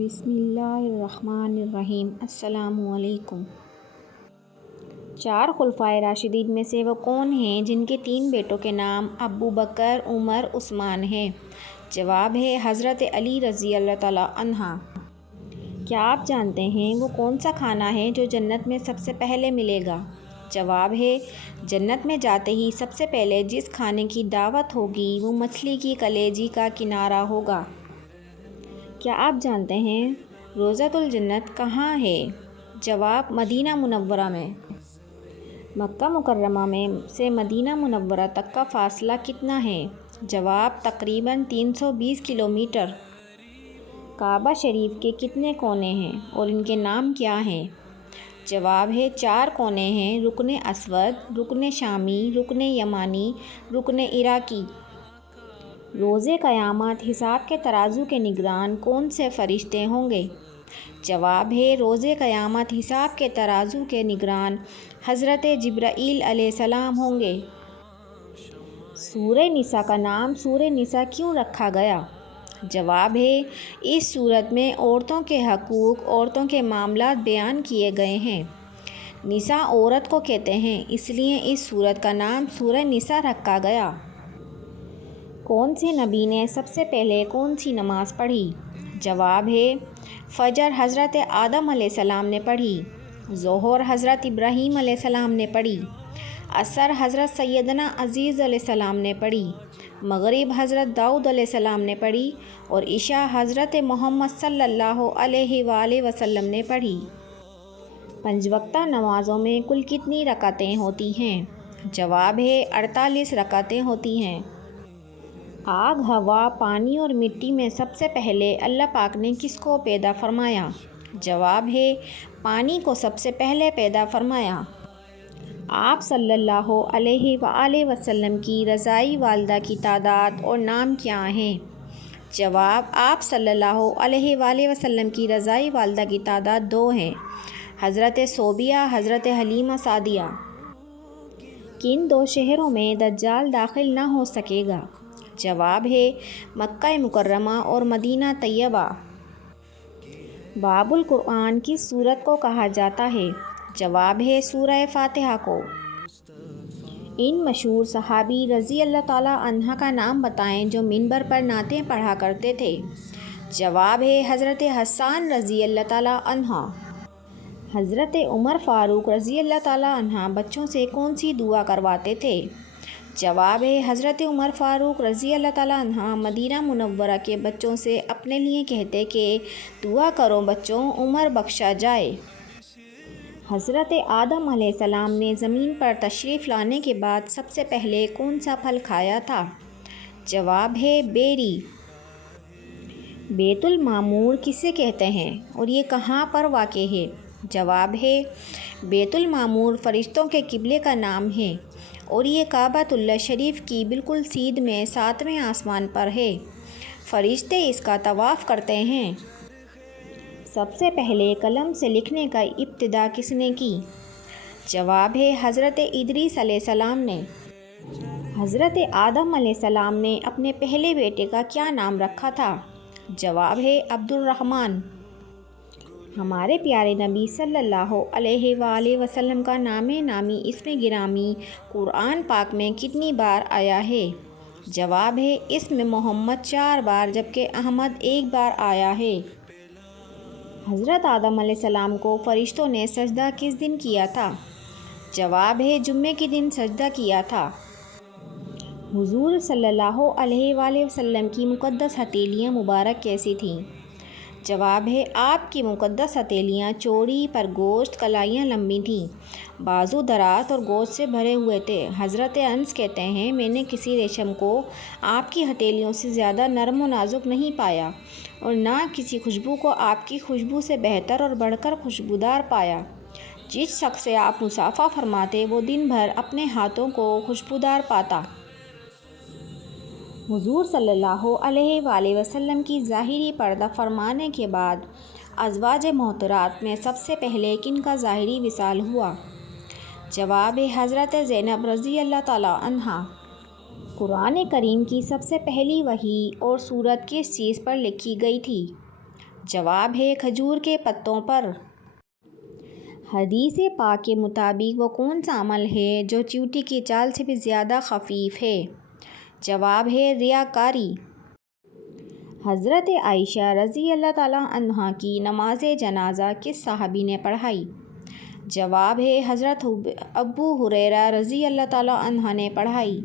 بسم اللہ الرحمن الرحیم۔ السلام علیکم۔ 4 خلفائے راشدین میں سے وہ کون ہیں جن کے 3 بیٹوں کے نام ابو بکر، عمر، عثمان ہیں؟ جواب ہے حضرت علی رضی اللہ تعالیٰ عنہ۔ کیا آپ جانتے ہیں وہ کون سا کھانا ہے جو جنت میں سب سے پہلے ملے گا؟ جواب ہے جنت میں جاتے ہی سب سے پہلے جس کھانے کی دعوت ہوگی وہ مچھلی کی کلیجی کا کنارہ ہوگا۔ کیا آپ جانتے ہیں روضۃ الجنت کہاں ہے؟ جواب مدینہ منورہ میں۔ مکہ مکرمہ میں سے مدینہ منورہ تک کا فاصلہ کتنا ہے؟ جواب تقریباً 320 کلومیٹر۔ کعبہ شریف کے کتنے کونے ہیں اور ان کے نام کیا ہیں؟ جواب ہے 4 کونے ہیں: رکن اسود، رکن شامی، رکن یمانی، رکن عراقی۔ روز قیامت حساب کے ترازو کے نگران کون سے فرشتے ہوں گے؟ جواب ہے روز قیامت حساب کے ترازو کے نگران حضرت جبرائیل علیہ السلام ہوں گے۔ سورہ نساء کا نام سورہ نساء کیوں رکھا گیا؟ جواب ہے اس سورت میں عورتوں کے حقوق، عورتوں کے معاملات بیان کیے گئے ہیں۔ نساء عورت کو کہتے ہیں، اس لیے اس سورت کا نام سورہ نساء رکھا گیا۔ کون سے نبی نے سب سے پہلے کون سی نماز پڑھی؟ جواب ہے فجر حضرت آدم علیہ السلام نے پڑھی، ظہر حضرت ابراہیم علیہ السلام نے پڑھی، عصر حضرت سیدنا عزیز علیہ السلام نے پڑھی، مغرب حضرت داؤد علیہ السلام نے پڑھی اور عشاء حضرت محمد صلی اللہ علیہ وآلہ وسلم نے پڑھی۔ 5 وقتہ نمازوں میں کل کتنی رکعتیں ہوتی ہیں؟ جواب ہے 48 رکعتیں ہوتی ہیں۔ آگ، ہوا، پانی اور مٹی میں سب سے پہلے اللہ پاک نے کس کو پیدا فرمایا؟ جواب ہے پانی کو سب سے پہلے پیدا فرمایا۔ آپ صلی اللہ علیہ وآلہ وسلم کی رضائی والدہ کی تعداد اور نام کیا ہیں؟ جواب آپ صلی اللہ علیہ وآلہ وسلم کی رضائی والدہ کی تعداد 2 ہیں: حضرت صوبیہ، حضرت حلیمہ سعدیہ۔ کن 2 شہروں میں دجال داخل نہ ہو سکے گا؟ جواب ہے مکہ مکرمہ اور مدینہ طیبہ۔ باب القرآن کس سورت کو کہا جاتا ہے؟ جواب ہے سورہ فاتحہ کو۔ ان مشہور صحابی رضی اللہ تعالیٰ عنہ کا نام بتائیں جو منبر پر نعتیں پڑھا کرتے تھے۔ جواب ہے حضرت حسان رضی اللہ تعالیٰ عنہ۔ حضرت عمر فاروق رضی اللہ تعالیٰ عنہ بچوں سے کون سی دعا کرواتے تھے؟ جواب ہے حضرت عمر فاروق رضی اللہ تعالیٰ عنہ مدینہ منورہ کے بچوں سے اپنے لیے کہتے کہ دعا کرو بچوں، عمر بخشا جائے۔ حضرت آدم علیہ السلام نے زمین پر تشریف لانے کے بعد سب سے پہلے کون سا پھل کھایا تھا؟ جواب ہے بیری۔ بیت المعمور کسے کہتے ہیں اور یہ کہاں پر واقع ہے؟ جواب ہے بیت المعمور فرشتوں کے قبلے کا نام ہے اور یہ کعبۃ اللہ شریف کی بالکل سیدھ میں 7ویں آسمان پر ہے۔ فرشتے اس کا طواف کرتے ہیں۔ سب سے پہلے قلم سے لکھنے کا ابتدا کس نے کی؟ جواب ہے حضرت ادریس علیہ السلام نے۔ حضرت آدم علیہ السلام نے اپنے پہلے بیٹے کا کیا نام رکھا تھا؟ جواب ہے عبد الرحمن۔ ہمارے پیارے نبی صلی اللہ علیہ وآلہ وسلم کا نام نامی اسم گرامی قرآن پاک میں کتنی بار آیا ہے؟ جواب ہے اسم محمد 4 بار جبکہ احمد 1 بار آیا ہے۔ حضرت آدم علیہ السلام کو فرشتوں نے سجدہ کس دن کیا تھا؟ جواب ہے جمعے کے دن سجدہ کیا تھا۔ حضور صلی اللہ علیہ وآلہ وسلم کی مقدس ہتھیلیاں مبارک کیسی تھیں؟ جواب ہے آپ کی مقدس ہتھیلیاں چوڑی، پر گوشت، کلائیاں لمبی تھیں، بازو دراز اور گوشت سے بھرے ہوئے تھے۔ حضرت انس کہتے ہیں میں نے کسی ریشم کو آپ کی ہتھیلیوں سے زیادہ نرم و نازک نہیں پایا اور نہ کسی خوشبو کو آپ کی خوشبو سے بہتر اور بڑھ کر خوشبودار پایا۔ جس شخص سے آپ مصافحہ فرماتے وہ دن بھر اپنے ہاتھوں کو خوشبودار پاتا۔ حضور صلی اللہ علیہ وآلہ وسلم کی ظاہری پردہ فرمانے کے بعد ازواج مطہرات میں سب سے پہلے کن کا ظاہری وصال ہوا؟ جواب ہے حضرت زینب رضی اللہ تعالیٰ عنہا۔ قرآن کریم کی سب سے پہلی وحی اور سورت کس چیز پر لکھی گئی تھی؟ جواب ہے کھجور کے پتوں پر۔ حدیث پاک کے مطابق وہ کون سا عمل ہے جو چیونٹی کی چال سے بھی زیادہ خفیف ہے؟ جواب ہے ریاکاری۔ حضرت عائشہ رضی اللہ تعالیٰ عنہا کی نماز جنازہ کس صحابی نے پڑھائی؟ جواب ہے حضرت ابو ہریرہ رضی اللہ تعالیٰ عنہ نے پڑھائی۔